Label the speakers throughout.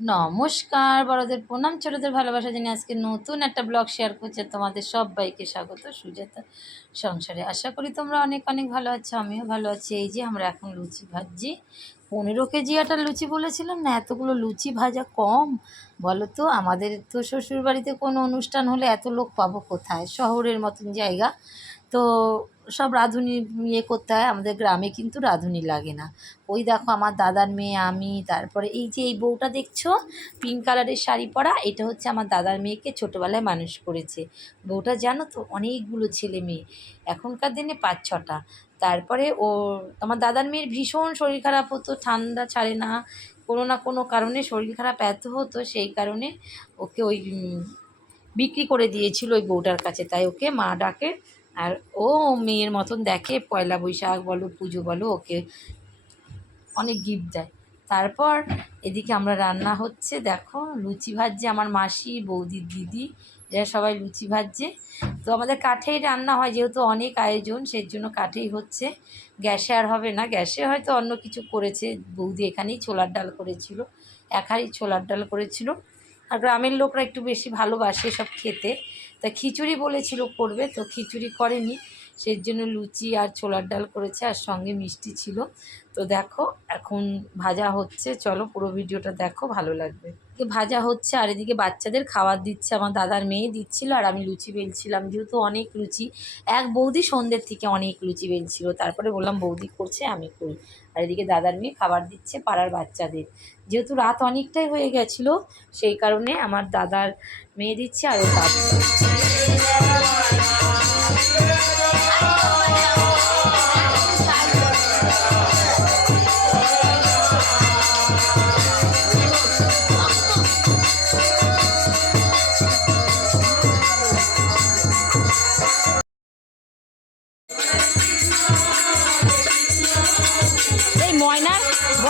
Speaker 1: নমস্কার, বড়দের প্রণাম, ছোটদের ভালোবাসা জানি আজকে নতুন একটা ব্লগ শেয়ার করছে। তোমাদের সবাইকে স্বাগত, সুজাতা সংসারে। আশা করি তোমরা অনেক অনেক ভালো আছো, আমিও ভালো আছি। এই যে আমরা এখন লুচি ভাজছি। পনেরো কেজি আটার লুচি বলেছিলাম না, এতগুলো লুচি ভাজা কম? বলো তো, আমাদের তো শ্বশুরবাড়িতে কোনো অনুষ্ঠান হলে এত লোক পাবো কোথায়? শহরের মতন জায়গা। তো সব রাঁধুনি ইয়ে করতে হয়, আমাদের গ্রামে কিন্তু রাঁধুনি লাগে না। ওই দেখো আমার দাদার মেয়ে, আমি, তারপরে এই যে এই বউটা দেখছ পিঙ্ক কালারের শাড়ি পরা, এটা হচ্ছে আমার দাদার মেয়েকে ছোটোবেলায় মানুষ করেছে। বউটা জানো তো, অনেকগুলো ছেলে মেয়ে, এখনকার দিনে পাঁচ ছটা। তারপরে ও, আমার দাদার মেয়ের ভীষণ শরীর খারাপ হতো, ঠান্ডা ছাড়ে না, কোনো না কোনো কারণে শরীর খারাপ এত হতো, সেই কারণে ওকে ওই বিক্রি করে দিয়েছিল ওই বউটার কাছে। তাই ওকে মা ডাকে আর ও মেয়ের মতন দেখে, পয়লা বৈশাখ বলো, পুজো বলো, ওকে অনেক গিফট দেয়। তারপর এদিকে আমরা রান্না হচ্ছে, দেখো লুচি ভাজছে আমার মাসি, বৌদির দিদি, এরা সবাই লুচি ভাজছে। তো আমাদের কাঠেই রান্না হয়, যেহেতু অনেক আয়োজন সেই জন্য কাঠেই হচ্ছে। গ্যাসে আর হবে না, গ্যাসে হয়তো অন্য কিছু করেছে, বৌদি এখানেই ছোলার ডাল করেছিল, এক ছোলার ডাল করেছিল। আর গ্রামের লোকরা একটু বেশি ভালোবাসে সব খেতে। তা খিচুড়ি বলেছিল করবে, তো খিচুড়ি করেনি। সেই জন্য লুচি আর ছোলার ডাল করেছে, আর সঙ্গে মিষ্টি ছিল। তো দেখো, এখন ভাজা হচ্ছে। চলো পুরো ভিডিওটা দেখো, ভালো লাগবে। ভাজা হচ্ছে, আর এদিকে বাচ্চাদের খাবার দিচ্ছে। আমার দাদার মেয়ে দিচ্ছিল, আর আমি লুচি বেলছিলাম। যেহেতু অনেক লুচি, এক বৌদি সন্ধ্যের থেকে অনেক লুচি বেলছিল। তারপরে বললাম, বৌদি করছে, আমি করি। আর এদিকে দাদার মেয়ে খাবার দিচ্ছে পাড়ার বাচ্চাদের। যেহেতু রাত অনেকটাই হয়ে গেছিল, সেই কারণে আমার দাদার মেয়ে দিচ্ছে, আর ও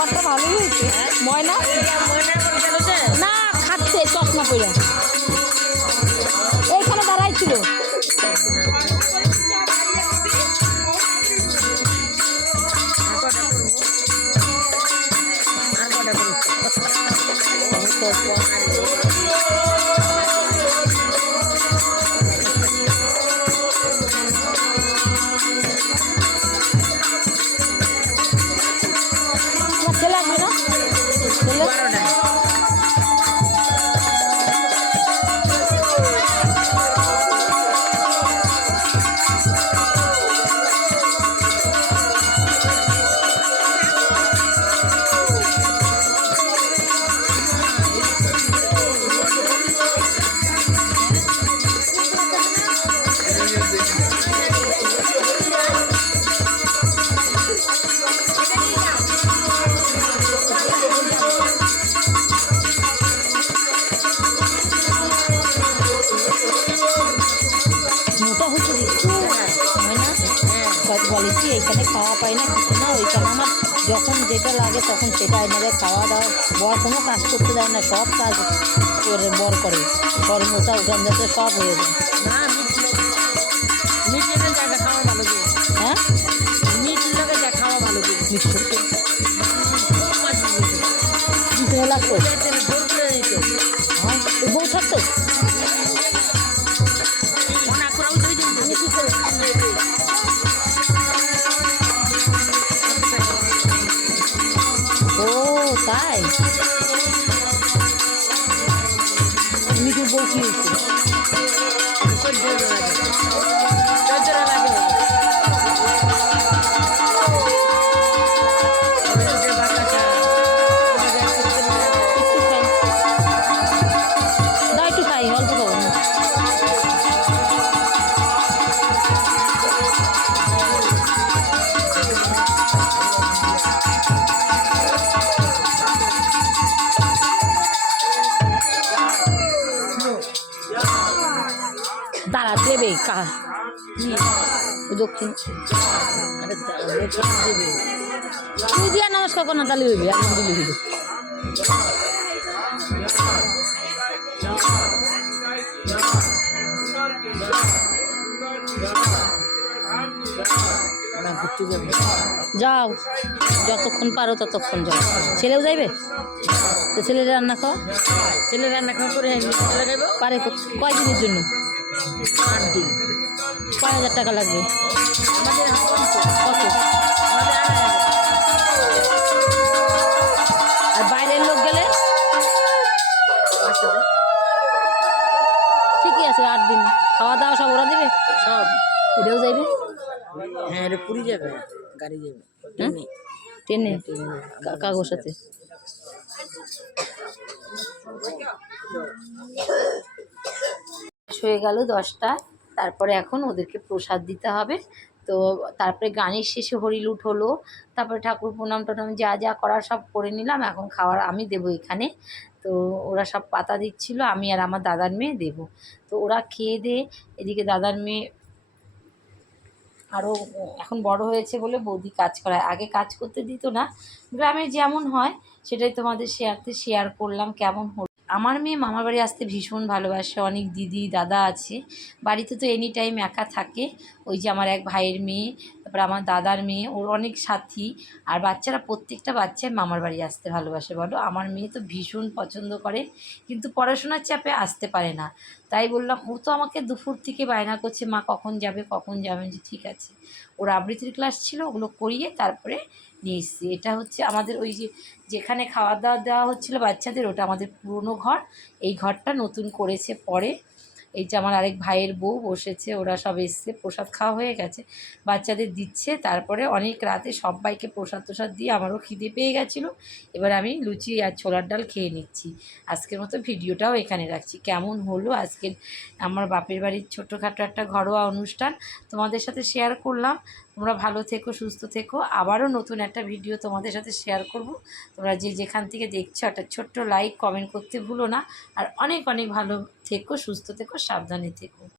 Speaker 1: বরটা ভালোই হয়েছে। ময়না? না এইখানে খাওয়া পাই না, কিছু না ওইখানে আমার যখন যেটা লাগে তখন সেটা আমাদের খাওয়া দাওয়া, বর কোনো কাজ করতে দেয় না, সব কাজ করে, বর করে। বর মোটা উঠান যাতে সব হয়ে যায়।
Speaker 2: না জায়গা খাওয়া
Speaker 1: মিঠুর বউ কি হয়েছে তুই দিয়া নমস্কার করো না তাহলে হইবে দিলে হইবে। যাও যতক্ষণ পারো ততক্ষণ যাও। ছেলেও যাইবে? তো ছেলের রান্না খাওয়া?
Speaker 2: ছেলে রান্না খাওয়া করে
Speaker 1: পারে কয়দিনের জন্য?
Speaker 2: আট দিন
Speaker 1: কয় হাজার টাকা লাগবে।
Speaker 2: আমাদের।
Speaker 1: কত?
Speaker 2: আমাদের
Speaker 1: আর বাইরের লোক গেলে? ঠিকই আছে আট দিন। খাওয়া দাওয়া সব ওরা দেবে?
Speaker 2: সব।
Speaker 1: এটাও যাইবে?
Speaker 2: হ্যাঁ এটা পুরী যাবে গাড়ি যাবে ট্রেনে।
Speaker 1: ট্রেনে। কা- কাগজ সাথে। হয়ে গেল দশটা। তারপরে এখন ওদেরকে প্রসাদ দিতে হবে। তো তারপরে গানের শেষে হরিলুট হলো। তারপরে ঠাকুর প্রণাম টনাম যা যা করার সব করে নিলাম। এখন খাওয়ার আমি দেবো এখানে। তো ওরা সব পাতা দিচ্ছিল, আমি আর আমার দাদার মেয়ে দেবো। তো ওরা খেয়ে দে, এদিকে দাদার মেয়ে আরও এখন বড় হয়েছে বলে বৌদি কাজ করায়। আগে কাজ করতে দিত না। গ্রামে যেমন হয়, সেটাই তোমাদের শেয়ারতে শেয়ার করলাম, কেমন হলো। আমার মেয়ে মামার বাড়ি আসতে ভীষণ ভালোবাসে অনেক দিদি দাদা আছে। বাড়িতে তো এনি টাইম একা থাকে। ওই যে আমার এক ভাইয়ের মেয়ে তারপরে আমার দাদার মেয়ে ওর অনেক সাথী। আর বাচ্চারা প্রত্যেকটা বাচ্চাই মামার বাড়ি আসতে ভালোবাসে বলো। আমার মেয়ে তো ভীষণ পছন্দ করে কিন্তু পড়াশোনার চাপে আসতে পারে না। তাই বললাম ও তো আমাকে দুপুর থেকে বায়না করছে মা কখন যাবে কখন যাবে? বলছি, ঠিক আছে। ওর আবৃত্তির ক্লাস ছিল, ওগুলো করিয়ে তারপরে নিয়ে এসেছি। এটা হচ্ছে আমাদের ওই যে, যেখানে খাওয়া দাওয়া দেওয়া হচ্ছিল বাচ্চাদের, ওটা আমাদের পুরনো ঘর। এই ঘরটা নতুন করেছে পরে এই যে আমার আরেক ভাইয়ের বউ বসেছে, ওরা সব এসছে, প্রসাদ খাওয়া হয়ে গেছে। বাচ্চাদের দিচ্ছে, তারপরে অনেক রাতে সবাইকে প্রসাদ টোসাদ দিয়ে আমারও খিদে পেয়ে গেছিল। এবার আমি লুচি আর ছোলার ডাল খেয়ে নিচ্ছি। আজকের মতো ভিডিওটাও এখানে রাখছি। কেমন হলো আজকের আমার বাপের বাড়ির ছোটোখাটো একটা ঘরোয়া অনুষ্ঠান তোমাদের সাথে শেয়ার করলাম। তোমরা ভালো থেকো, সুস্থ থেকো। আবারও নতুন একটা ভিডিও তোমাদের সাথে শেয়ার করব। তোমরা যে যেখান থেকে দেখছ একটা ছোট্ট লাইক কমেন্ট করতে ভুলো না। আর অনেক অনেক ভালো থেকো, সুস্থ থেকো, সাবধানে থেকো।